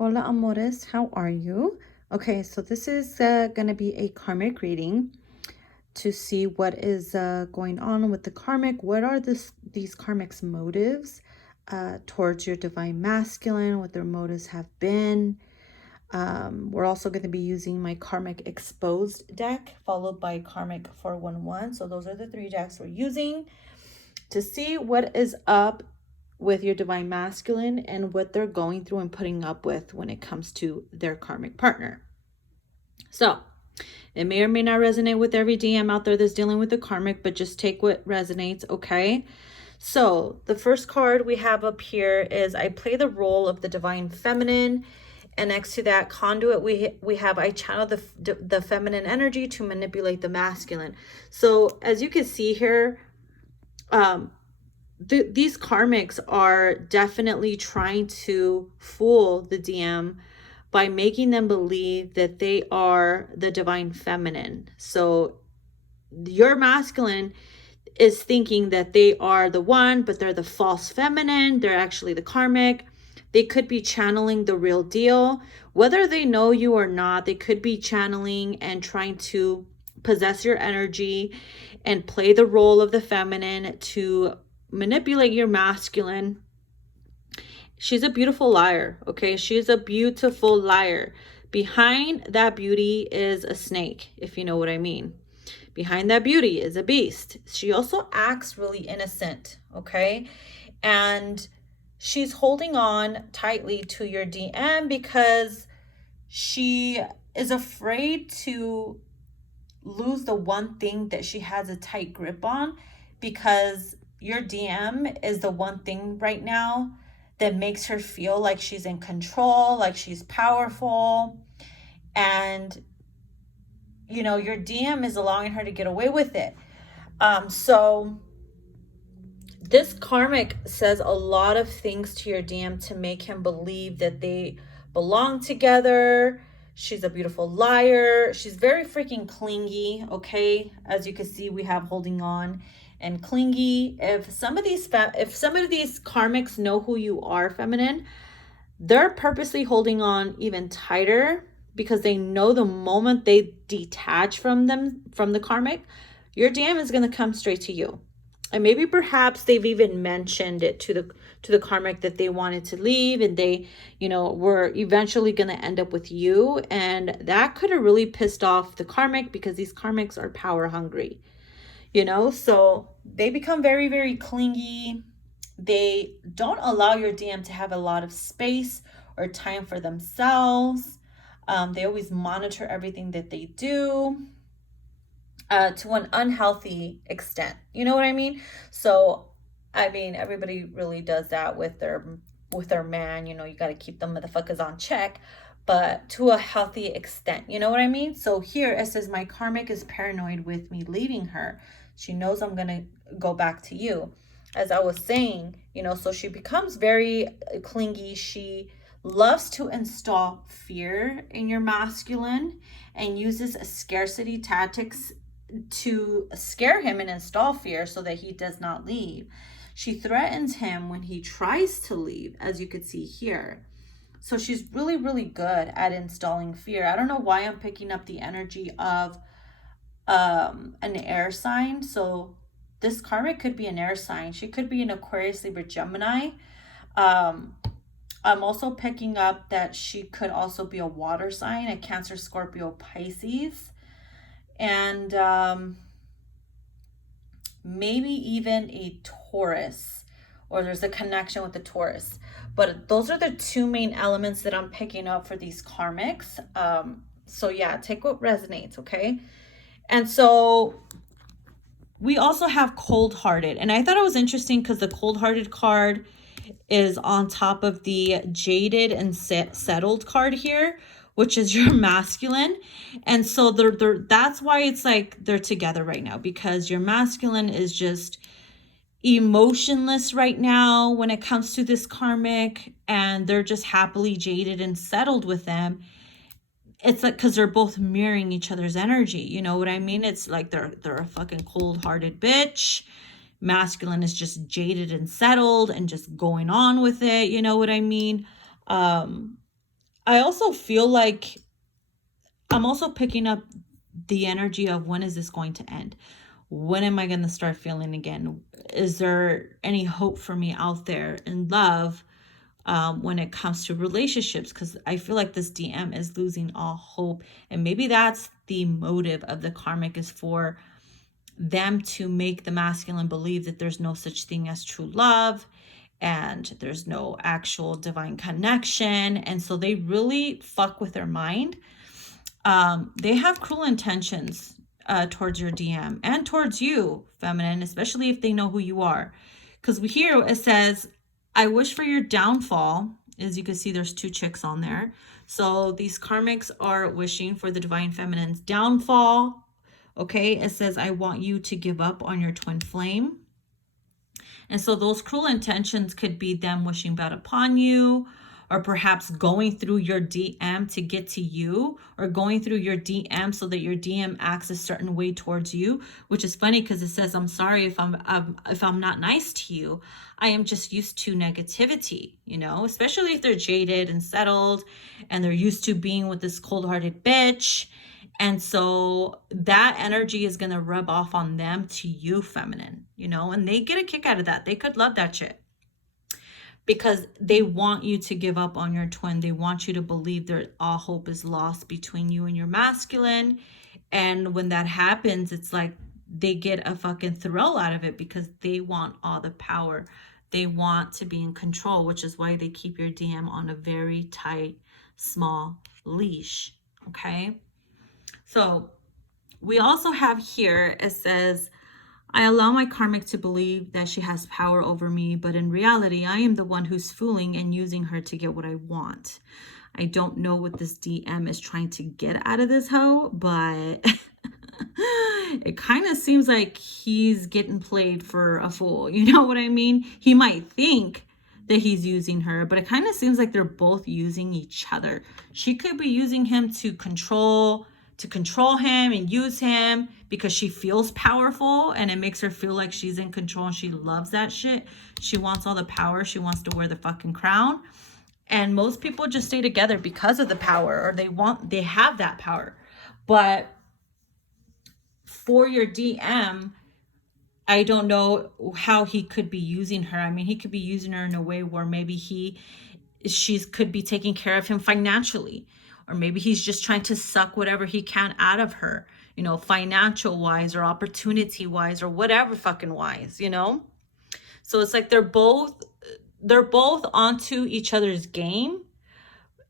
Hola, amores. How are you? Okay, so this is going to be a karmic reading to see what is going on with the karmic. What are these karmic's motives towards your divine masculine, what their motives have been. We're also going to be using my karmic exposed deck, followed by karmic 411. So those are the three decks we're using to see what is up with your divine masculine and what they're going through and putting up with when it comes to their karmic partner. So it may or may not resonate with every DM out there that's dealing with the karmic, but just take what resonates, okay? So the first card we have up here is I play the role of the divine feminine, and next to that conduit we have I channel the feminine energy to manipulate the masculine. So as you can see here, these karmics are definitely trying to fool the DM by making them believe that they are the divine feminine. So your masculine is thinking that they are the one, but they're the false feminine. They're actually the karmic. They could be channeling the real deal. Whether they know you or not, they could be channeling and trying to possess your energy and play the role of the feminine to manipulate your masculine. She's a beautiful liar, okay? She's a beautiful liar. Behind that beauty is a snake, if you know what I mean. Behind that beauty is a beast. She also acts really innocent, okay? And she's holding on tightly to your DM because she is afraid to lose the one thing that she has a tight grip on, because your DM is the one thing right now that makes her feel like she's in control, like she's powerful. And, you know, your DM is allowing her to get away with it. So this karmic says a lot of things to your DM to make him believe that they belong together. She's a beautiful liar. She's very freaking clingy, okay? As you can see, we have holding on and clingy. If some of these karmics know who you are, feminine, they're purposely holding on even tighter because they know the moment they detach from the karmic, your DM is going to come straight to you. And maybe perhaps they've even mentioned it to the karmic that they wanted to leave, and they, you know, were eventually going to end up with you. And that could have really pissed off the karmic because these karmics are power hungry, you know? So they become very, very clingy. They don't allow your DM to have a lot of space or time for themselves. They always monitor everything that they do. To an unhealthy extent. You know what I mean? So, I mean, everybody really does that with their man. You know, you got to keep them motherfuckers on check, but to a healthy extent. You know what I mean? So here it says, my karmic is paranoid with me leaving her. She knows I'm gonna go back to you. As I was saying, you know, so she becomes very clingy. She loves to install fear in your masculine and uses scarcity tactics to scare him and install fear so that he does not leave. She threatens him when he tries to leave, as you could see here. So she's really, really good at installing fear. I don't know why I'm picking up the energy of an air sign. So this karmic could be an air sign. She could be an Aquarius, Libra, Gemini. I'm also picking up that she could also be a water sign, a Cancer, Scorpio, Pisces. And maybe even a Taurus, or there's a connection with the Taurus. But those are the two main elements that I'm picking up for these karmics. So yeah, take what resonates, okay? And so we also have cold-hearted. And I thought it was interesting because the cold-hearted card is on top of the jaded and settled card here, which is your masculine. And so that's why it's like they're together right now, because your masculine is just emotionless right now when it comes to this karmic, and they're just happily jaded and settled with them. It's like because they're both mirroring each other's energy. You know what I mean? It's like they're a fucking cold-hearted bitch. Masculine is just jaded and settled and just going on with it. You know what I mean? I also feel like I'm also picking up the energy of, when is this going to end? When am I going to start feeling again? Is there any hope for me out there in love, when it comes to relationships? Because I feel like this DM is losing all hope. And maybe that's the motive of the karmic, is for them to make the masculine believe that there's no such thing as true love and there's no actual divine connection. And so they really fuck with their mind. They have cruel intentions towards your DM and towards you, feminine, especially if they know who you are. Because here it says, I wish for your downfall. As you can see, there's two chicks on there. So these karmics are wishing for the divine feminine's downfall. Okay, it says, I want you to give up on your twin flame. And so those cruel intentions could be them wishing bad upon you, or perhaps going through your DM to get to you, or going through your DM so that your DM acts a certain way towards you, which is funny because it says, I'm sorry if I'm not nice to you. I am just used to negativity, you know, especially if they're jaded and settled and they're used to being with this cold-hearted bitch. And so that energy is going to rub off on them to you, feminine, you know, and they get a kick out of that. They could love that shit because they want you to give up on your twin. They want you to believe that all hope is lost between you and your masculine. And when that happens, it's like they get a fucking thrill out of it because they want all the power. They want to be in control, which is why they keep your DM on a very tight, small leash. Okay. So we also have here, it says, I allow my karmic to believe that she has power over me, but in reality, I am the one who's fooling and using her to get what I want. I don't know what this DM is trying to get out of this hoe, but it kind of seems like he's getting played for a fool. You know what I mean? He might think that he's using her, but it kind of seems like they're both using each other. She could be using him to control him and use him because she feels powerful and it makes her feel like she's in control and she loves that shit. She wants all the power. She wants to wear the fucking crown. And most people just stay together because of the power, or they have that power. But for your DM, I don't know how he could be using her. I mean, he could be using her in a way where maybe she could be taking care of him financially. Or maybe he's just trying to suck whatever he can out of her, you know, financial wise or opportunity wise or whatever fucking wise, you know? So it's like they're both onto each other's game,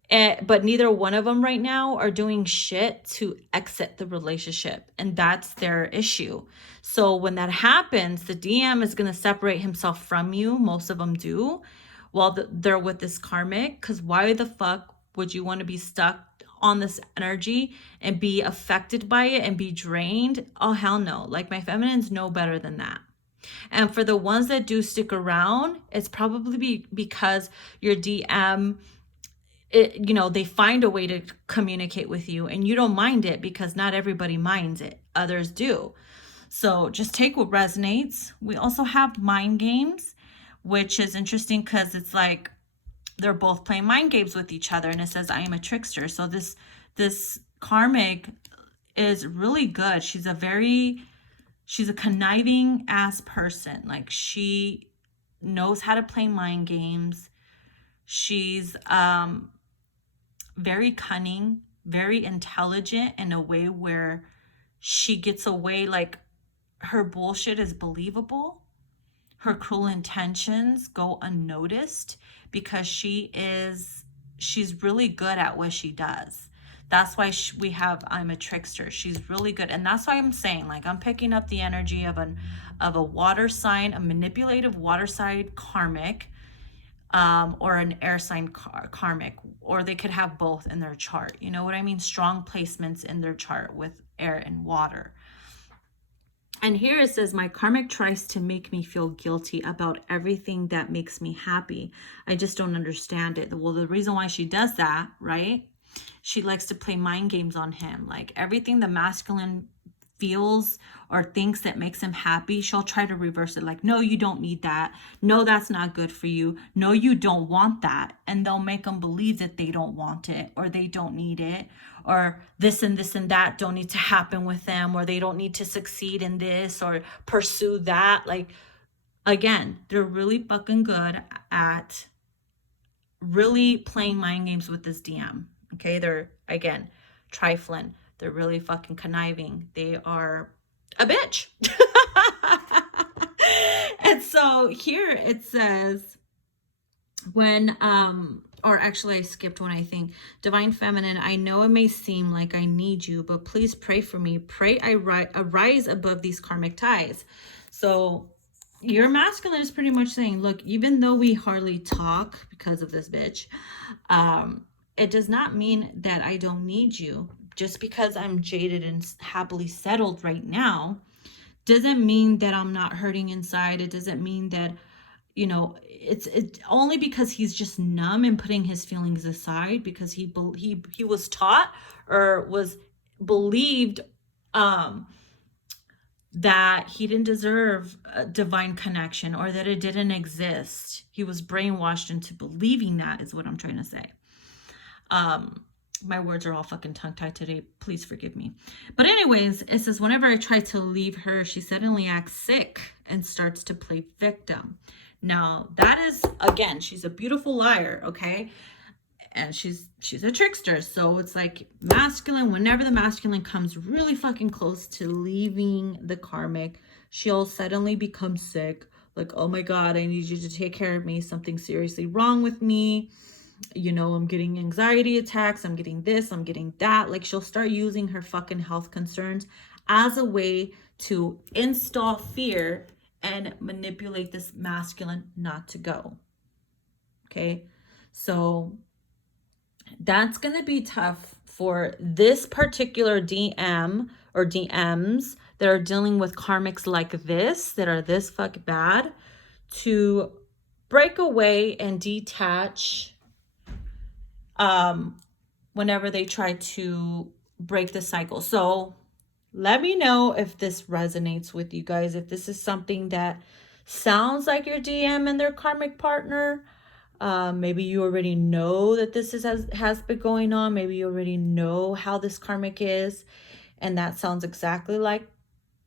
but neither one of them right now are doing shit to exit the relationship. And that's their issue. So when that happens, the DM is going to separate himself from you. Most of them do while they're with this karmic. Because why the fuck would you want to be stuck on this energy and be affected by it and be drained? Oh, hell no. Like, my feminines know better than that. And for the ones that do stick around, it's probably because your DM, you know, they find a way to communicate with you and you don't mind it because not everybody minds it. Others do. So just take what resonates. We also have mind games, which is interesting because it's like they're both playing mind games with each other. And it says, I am a trickster. So this karmic is really good. She's a conniving ass person. Like, she knows how to play mind games. She's very cunning, very intelligent in a way where she gets away, like, her bullshit is believable. Her cruel intentions go unnoticed because she's really good at what she does. That's why we have, I'm a trickster. She's really good. And that's why I'm saying, like, I'm picking up the energy of a water sign, a manipulative water sign karmic, or an air sign karmic, or they could have both in their chart. You know what I mean? Strong placements in their chart with air and water. And here it says, my karmic tries to make me feel guilty about everything that makes me happy. I just don't understand it. Well, the reason why she does that, right? She likes to play mind games on him. Like, everything the masculine feels or thinks that makes him happy, she'll try to reverse it. Like, no, you don't need that. No, that's not good for you. No, you don't want that. And they'll make them believe that they don't want it, or they don't need it, or this and this and that don't need to happen with them, or they don't need to succeed in this or pursue that. Like, again, they're really fucking good at really playing mind games with this DM. Okay, they're, again, trifling. They're really fucking conniving. They are a bitch. And so here it says, when or actually I skipped one, I think. Divine Feminine, I know it may seem like I need you, but please pray for me. Pray I arise above these karmic ties. So your masculine is pretty much saying, look, even though we hardly talk because of this bitch, it does not mean that I don't need you. Just because I'm jaded and happily settled right now doesn't mean that I'm not hurting inside. It doesn't mean that, you know, it's only because he's just numb and putting his feelings aside because he was taught or was believed that he didn't deserve a divine connection, or that it didn't exist. He was brainwashed into believing that, is what I'm trying to say. My words are all fucking tongue-tied today. Please forgive me. But anyways, it says, whenever I try to leave her, she suddenly acts sick and starts to play victim. Now, that is, again, she's a beautiful liar, okay? And she's a trickster. So it's like masculine, whenever the masculine comes really fucking close to leaving the karmic, she'll suddenly become sick. Like, oh my God, I need you to take care of me. Something's seriously wrong with me. You know, I'm getting anxiety attacks. I'm getting this, I'm getting that. Like, she'll start using her fucking health concerns as a way to install fear and manipulate this masculine not to go. Okay, so that's going to be tough for this particular DM or DMs that are dealing with karmics like this, that are this fuck bad, to break away and detach whenever they try to break the cycle. So let me know if this resonates with you guys, if this is something that sounds like your DM and their karmic partner. Maybe you already know that this has been going on. Maybe you already know how this karmic is, and that sounds exactly like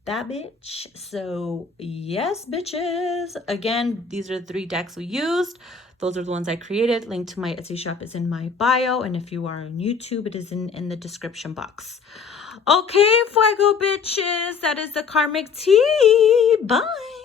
that bitch. So yes, bitches. Again, these are the 3 decks we used. Those are the ones I created. Link to my Etsy shop is in my bio, and if you are on YouTube, it is in the description box. Okay, fuego bitches, that is the karmic tea. Bye.